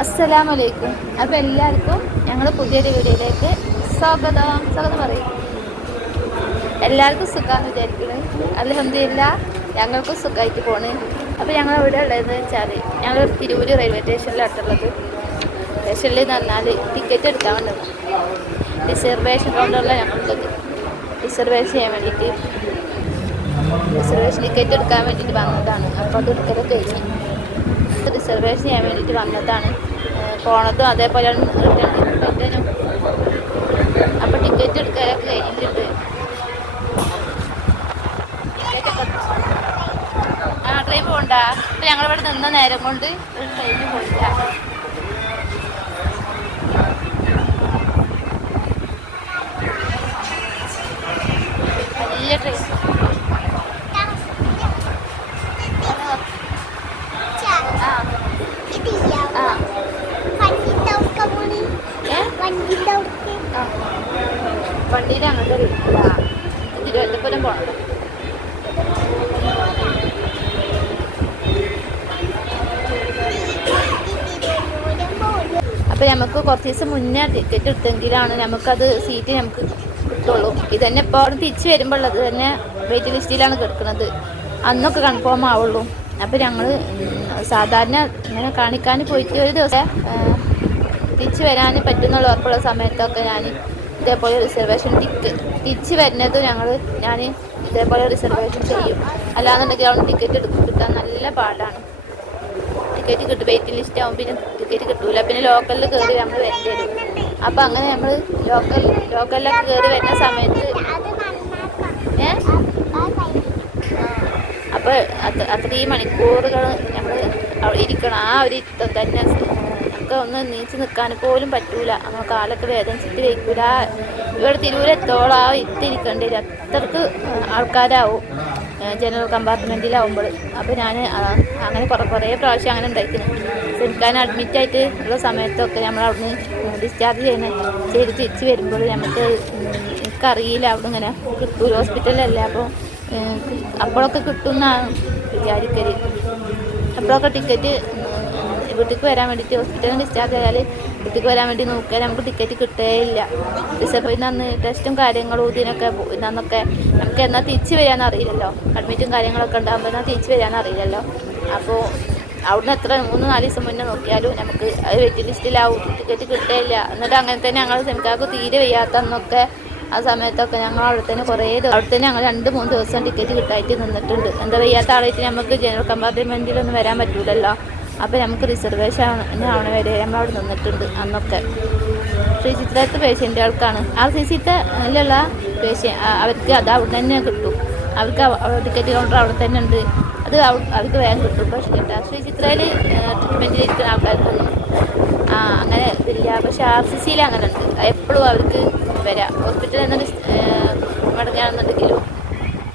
അസ്സലാമലൈക്കും. അപ്പോൾ എല്ലാവർക്കും ഞങ്ങൾ പുതിയൊരു വീഡിയോയിലേക്ക് സ്വാഗതം. സ്വാഗതം പറയും. എല്ലാവർക്കും സുഖമാണെന്ന് വിചാരിക്കുന്നത് അലഹമില്ല ഞങ്ങൾക്കും സുഖമായിട്ട് പോണ്. അപ്പോൾ ഞങ്ങൾ ഇവിടെ ഉള്ളതെന്ന് വെച്ചാൽ ഞങ്ങൾ തിരൂര് റെയിൽവേ സ്റ്റേഷനിലാട്ടുള്ളത്. സ്റ്റേഷനിൽ എന്ന് പറഞ്ഞാൽ ടിക്കറ്റ് എടുക്കാൻ വേണ്ടത് റിസർവേഷൻ കൗണ്ടറിലാണ് ഞങ്ങളുള്ളത്. റിസർവേഷൻ ചെയ്യാൻ വേണ്ടിയിട്ട്. റിസർവേഷൻ ടിക്കറ്റ് എടുക്കാൻ വേണ്ടിയിട്ട് വന്നതാണ്. അപ്പോൾ അത് എടുക്കലൊക്കെ കഴിഞ്ഞ്. റിസർവേഷൻ ചെയ്യാൻ വേണ്ടിയിട്ട് വന്നതാണ്. പോണതും അതേപോലെ അപ്പോൾ ടിക്കറ്റ് എടുക്കാനൊക്കെ കഴിഞ്ഞിട്ടുണ്ട്. ആ ട്രെയിൻ പോകണ്ട ഇപ്പം ഞങ്ങളിവിടെ നിന്ന നേരം കൊണ്ട് ഒരു ട്രെയിനിൽ പോയില്ല. വണ്ടിയിൽ അങ്ങോട്ട് അപ്പോൾ നമുക്ക് കുറച്ച് ദിവസം മുന്നേ ടിക്കറ്റ് എടുത്തെങ്കിലാണ് നമുക്കത് സീറ്റ് നമുക്ക് കിട്ടുള്ളൂ. ഇതന്നെ ഇപ്പോൾ അവിടെ തിരിച്ച് വരുമ്പോൾ ഉള്ളത് തന്നെ വെയിറ്റ് ലിസ്റ്റിലാണ് കിടക്കുന്നത്. അന്നൊക്കെ കൺഫേം ആവുള്ളൂ. അപ്പോൾ ഞങ്ങൾ സാധാരണ ഇങ്ങനെ കാണിക്കാൻ പോയിട്ട് ഒരു ദിവസം തിരിച്ച് വരാൻ പറ്റുന്നുള്ള ഉറപ്പുള്ള സമയത്തൊക്കെ ഞാൻ ഇതേപോലെ റിസർവേഷൻ തിരിച്ചു വരുന്നത് ഞങ്ങൾ ഞാൻ ഇതേപോലെ റിസർവേഷൻ ചെയ്യും. അല്ലാന്നുണ്ടെങ്കിൽ അവിടെ ടിക്കറ്റ് എടുത്ത് കിട്ടാൻ നല്ല പാടാണ്. ടിക്കറ്റ് കിട്ടും വെയിറ്റിംഗ് ലിസ്റ്റ് ആവും പിന്നെ ടിക്കറ്റ് കിട്ടൂല. പിന്നെ ലോക്കലിൽ കയറി നമ്മൾ വരേണ്ടി വരും. അപ്പം അങ്ങനെ നമ്മൾ ലോക്കൽ ലോക്കലിലൊക്കെ കയറി വരുന്ന സമയത്ത് ഏ? അപ്പോൾ അത്ര അത്രയും മണിക്കൂറുകൾ നമ്മൾ ഇരിക്കണം. ആ ഒരു തന്നെ. നമുക്ക് ഒന്ന് നീച്ച് നിൽക്കാൻ പോലും പറ്റൂല. നമ്മൾ കാലൊക്കെ വേദനിച്ചിട്ട് വയ്ക്കൂല ഇവിടെ തിരൂരെത്തോളം ആ ഇത്തിരിക്കേണ്ടി. വരും അത്രയ്ക്ക് ആൾക്കാരാവും ജനറൽ കമ്പാർട്ട്മെന്റിലാവുമ്പോൾ അപ്പോൾ ഞാൻ അങ്ങനെ കുറേ കുറേ പ്രാവശ്യം അങ്ങനെ ഉണ്ടായിരിക്കുന്നു അഡ്മിറ്റ് ആയിട്ട് ഉള്ള സമയത്തൊക്കെ നമ്മൾ അവിടുന്ന് ഡിസ്ചാർജ് ചെയ്യുന്ന ചെയ്ത് തിരിച്ച് വരുമ്പോൾ നമുക്ക് എനിക്കറിയില്ല അവിടെ ഇങ്ങനെ കിട്ടൂർ ഹോസ്പിറ്റലല്ലേ അപ്പോൾ അപ്പോഴൊക്കെ കിട്ടുമെന്നാണ് വിചാരിക്കൽ. അപ്പോഴൊക്കെ ടിക്കറ്റ് വീട്ടിലേക്ക് വരാൻ വേണ്ടിയിട്ട് ഹോസ്പിറ്റലിൽ ഡിസ്ചാർജ് ആയാൽ വീട്ടിലേക്ക് വരാൻ വേണ്ടി നോക്കിയാൽ നമുക്ക് ടിക്കറ്റ് കിട്ടുകയില്ല ഡിസപ്പോയിന്റ് അന്ന് ടെസ്റ്റും കാര്യങ്ങളും ഇതിനൊക്കെ ഇന്നൊക്കെ നമുക്ക് എന്നാൽ തിരിച്ച് വരാമെന്ന് അറിയില്ലല്ലോ. അഡ്മിറ്റും കാര്യങ്ങളൊക്കെ ഉണ്ടാകുമ്പോൾ എന്നാൽ തിരിച്ച് വരാമെന്ന് അറിയില്ലല്ലോ. അപ്പോൾ അവിടുന്ന് എത്ര മൂന്ന് നാല് ദിവസം മുന്നേ നോക്കിയാലും നമുക്ക് അത് വെയിറ്റ് ലിസ്റ്റിലാവും ടിക്കറ്റ് കിട്ടുകയില്ല എന്നിട്ട് അങ്ങനെ തന്നെ ഞങ്ങൾ സെമിക്കാർക്ക് തീരെ വയ്യാത്ത അന്നൊക്കെ ആ സമയത്തൊക്കെ ഞങ്ങൾ അവിടെ തന്നെ കുറേ അവിടെ തന്നെ ഞങ്ങൾ രണ്ട് മൂന്ന് ദിവസം ടിക്കറ്റ് കിട്ടായിട്ട് നിന്നിട്ടുണ്ട്. എന്താ വയ്യാത്ത ആളായിട്ട് നമുക്ക് ജനറൽ കമ്പാർട്ട്മെന്റിലൊന്നും വരാൻ പറ്റൂലല്ലോ. അപ്പോൾ നമുക്ക് റിസർവേഷൻ ആവണ വരെ നമ്മൾ അവിടെ നിന്നിട്ടുണ്ട് അന്നൊക്കെ. ശ്രീ ചിത്രത്തെ പേഷ്യന്റുകൾക്കാണ് ആ സി സിത്തിലുള്ള പേഷ്യൻ അവർക്ക് അത് അവിടെ തന്നെ കിട്ടും. അവർക്ക് ടിക്കറ്റ് കൗണ്ടർ അവിടെ തന്നെ ഉണ്ട്. അത് അവ- അവർക്ക് വേഗം കിട്ടും. പക്ഷേ കേട്ടോ ശ്രീ ചിത്രയിൽ ട്രീറ്റ്മെന്റിൽ ഇരിക്കുന്ന ആൾക്കാർക്കൊന്നും ആ അങ്ങനെ ഇതില്ല. പക്ഷേ ആർ സി സിയിൽ അങ്ങനെ ഉണ്ട്. എപ്പോഴും അവർക്ക് വരാം. ഹോസ്പിറ്റലിൽ നിന്ന് മടങ്ങുകയാണെന്നുണ്ടെങ്കിലും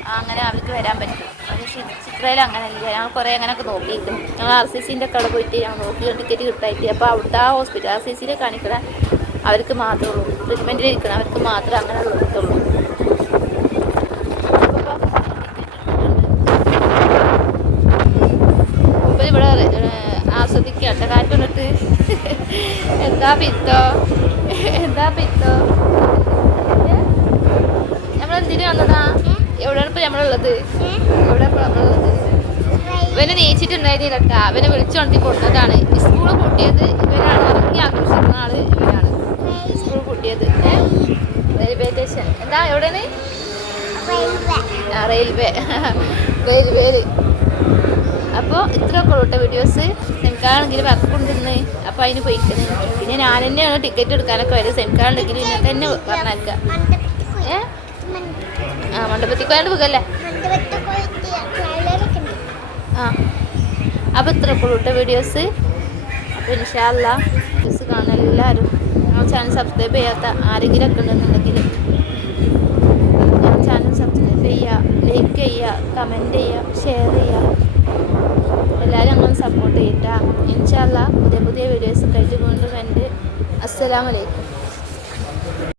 അങ്ങനെ അവർക്ക് വരാൻ പറ്റും. പക്ഷേ ചിത്രയിൽ അങ്ങനെയല്ല ഞങ്ങൾ കുറേ അങ്ങനെയൊക്കെ നോക്കിയിരിക്കും ഞങ്ങൾ ആർ സി സിന്റെ കട പോയിട്ട് ഞങ്ങൾ നോക്കി ടിക്കറ്റ് കിട്ടായിട്ട്. അപ്പോൾ അവിടുത്തെ ആ ഹോസ്പിറ്റൽ ആർ സി സിയിൽ കാണിക്കണ അവർക്ക് മാത്രമേ ഉള്ളൂ. ട്രീറ്റ്മെന്റിൽ ഇരിക്കണം അവർക്ക് മാത്രമേ അങ്ങനെ ഉള്ളൂ. എന്താ പിത്തോ? എന്താ പിത്തോ? നമ്മളെന്തിനു വന്നതാ? എവിടെയാണ് ഇപ്പൊ നമ്മളുള്ളത് നമ്മളുള്ളത് ഇവനെ നീച്ചിട്ടുണ്ടായിരുന്നില്ല കേട്ടാ അവനെ വിളിച്ചോണ്ടി കൊടുത്തതാണ്. സ്കൂൾ പൊട്ടിയത് ഇവരാണ് ഇറങ്ങി ആഘോഷിക്കുന്ന ആൾ ഇവരാണ്. സ്കൂൾ പൊട്ടിയത്. Railway station. എന്താ എവിടെയാണ്? റെയിൽവേ. റെയിൽവേ അപ്പോൾ ഇത്രയൊക്കെ ഉള്ളൂ കേട്ടോ വീഡിയോസ്. സെൻകാണെങ്കിൽ വർക്കുണ്ടെന്ന്. അപ്പോൾ അതിന് പോയിക്കുന്നത് പിന്നെ ഞാൻ തന്നെയാണ് ടിക്കറ്റ് എടുക്കാനൊക്കെ വരും സെമിക്കാണെങ്കിൽ ഇന്നെ തന്നെ പറഞ്ഞേക്കാം ഏ? ആ മണ്ഡപത്തിൽ പോയാണ്ട് പോകല്ലേ? ആ. അപ്പോൾ ഇത്ര കേട്ടോ വീഡിയോസ് അപ്പോൾ ഇൻഷാല്ല വീഡിയോസ് കാണാൻ എല്ലാവരും ആ ചാനൽ സബ്സ്ക്രൈബ് ചെയ്യാത്ത ആരെങ്കിലും ഒക്കെ ഉണ്ടെന്നുണ്ടെങ്കിൽ ചാനൽ സബ്സ്ക്രൈബ് ചെയ്യുക ലൈക്ക് ചെയ്യുക കമന്റ് ചെയ്യുക ഷെയർ ചെയ്യുക എല്ലാവരും അങ്ങനെ സപ്പോർട്ട് ചെയ്യട്ടാ. ഇൻഷാല്ല പുതിയ പുതിയ വീഡിയോസ് കഴിച്ച് വീണ്ടും എന്റെ അസ്സലാമലൈക്കും